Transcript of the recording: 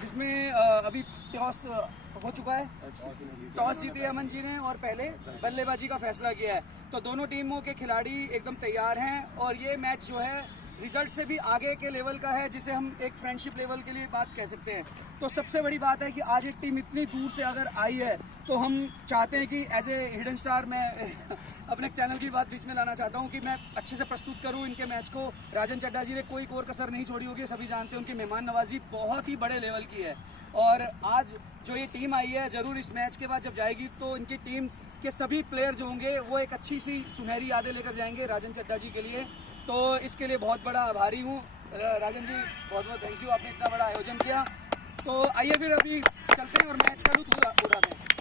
जिसमें अभी टॉस हो चुका है। टॉस जीते अमन जी ने और पहले बल्लेबाजी का फैसला किया है। तो दोनों टीमों के खिलाड़ी एकदम तैयार हैं और ये मैच जो है रिजल्ट से भी आगे के लेवल का है, जिसे हम एक फ्रेंडशिप लेवल के लिए बात कह सकते हैं। तो सबसे बड़ी बात है कि आज एक टीम इतनी दूर से अगर आई है तो हम चाहते हैं कि एज ए हिडन स्टार मैं अपने चैनल की बात बीच में लाना चाहता हूं कि मैं अच्छे से प्रस्तुत करूं इनके मैच को। राजन चड्ढा जी ने कोई कोर कसर नहीं छोड़ी होगी, सभी जानते हैं उनकी मेहमान नवाजी बहुत ही बड़े लेवल की है। और आज जो ये टीम आई है, ज़रूर इस मैच के बाद जब जाएगी तो इनकी टीम के सभी प्लेयर जो होंगे वो एक अच्छी सी सुनहरी यादें लेकर जाएंगे राजन चड्ढा जी के लिए। तो इसके लिए बहुत बड़ा आभारी हूँ राजन जी, बहुत बहुत थैंक यू, आपने इतना बड़ा आयोजन किया। तो आइए फिर अभी चलते हैं और मैच का लुत्फ उठाते हैं।